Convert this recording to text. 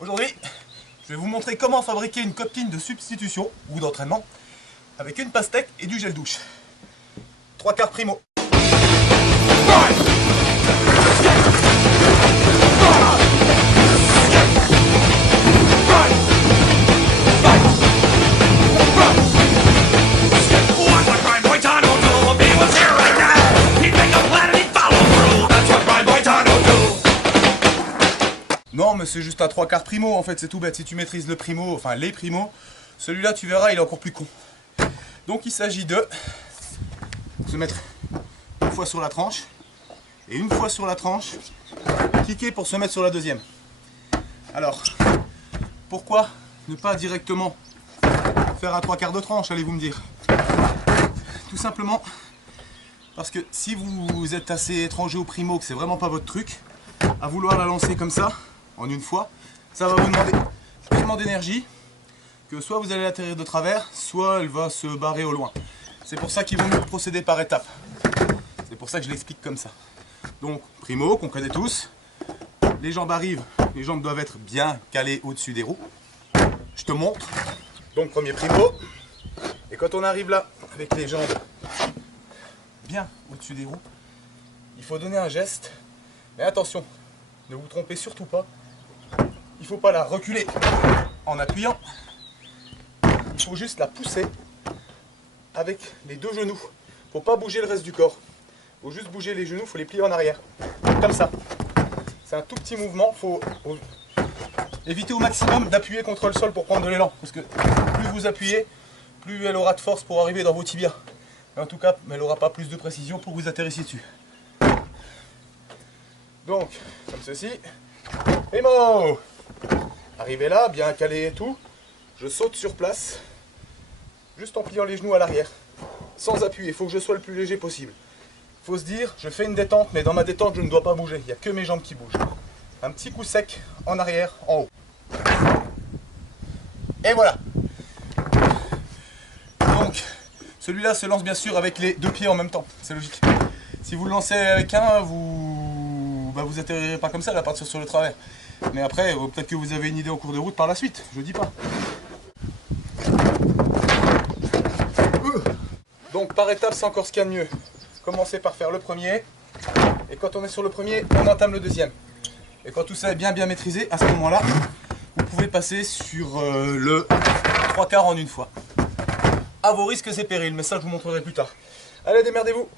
Aujourd'hui, je vais vous montrer comment fabriquer une coquine de substitution ou d'entraînement avec une pastèque et du gel douche. 3/4 primo. Non, mais c'est juste un 3/4 primo en fait, c'est tout bête. Si tu maîtrises le primo, enfin les primos, celui-là tu verras, il est encore plus con. Donc il s'agit de se mettre une fois sur la tranche et une fois sur la tranche, cliquer pour se mettre sur la deuxième. Alors, pourquoi ne pas directement faire un 3/4 de tranche, allez-vous me dire? Tout simplement parce que si vous êtes assez étranger au primo, que c'est vraiment pas votre truc, à vouloir la lancer comme ça, en une fois, ça va vous demander tellement d'énergie que soit vous allez l'atterrir de travers, soit elle va se barrer au loin. C'est pour ça qu'il vaut mieux procéder par étapes. C'est pour ça que je l'explique comme ça. Donc, primo, qu'on connaît tous, les jambes arrivent, les jambes doivent être bien calées au-dessus des roues. Je te montre. Donc, premier primo. Et quand on arrive là, avec les jambes bien au-dessus des roues, il faut donner un geste. Mais attention, ne vous trompez surtout pas. Il ne faut pas la reculer en appuyant. Il faut juste la pousser avec les deux genoux. Il ne faut pas bouger le reste du corps. Il faut juste bouger les genoux, il faut les plier en arrière. Comme ça. C'est un tout petit mouvement. Il faut éviter au maximum d'appuyer contre le sol pour prendre de l'élan. Parce que plus vous appuyez, plus elle aura de force pour arriver dans vos tibias. Mais en tout cas, elle n'aura pas plus de précision pour que vous atterrissiez dessus. Donc, comme ceci. Primo! Arrivé là, bien calé et tout. Je saute sur place. Juste en pliant les genoux à l'arrière. Sans appuyer, il faut que je sois le plus léger possible. Il faut se dire, je fais une détente, mais dans ma détente, je ne dois pas bouger. Il n'y a que mes jambes qui bougent. Un petit coup sec en arrière, en haut. Et voilà. Donc, celui-là se lance bien sûr avec les deux pieds en même temps. C'est logique. Si vous le lancez avec un, vous atterrirez pas comme ça, à partir sur le travers. Mais après, peut-être que vous avez une idée en cours de route par la suite, je dis pas. Donc par étapes, c'est encore ce qu'il y a de mieux. Commencez par faire le premier, et quand on est sur le premier, on entame le deuxième. Et quand tout ça est bien maîtrisé, à ce moment-là, vous pouvez passer sur le 3/4 en une fois. À vos risques et périls, mais ça je vous montrerai plus tard. Allez, démerdez-vous!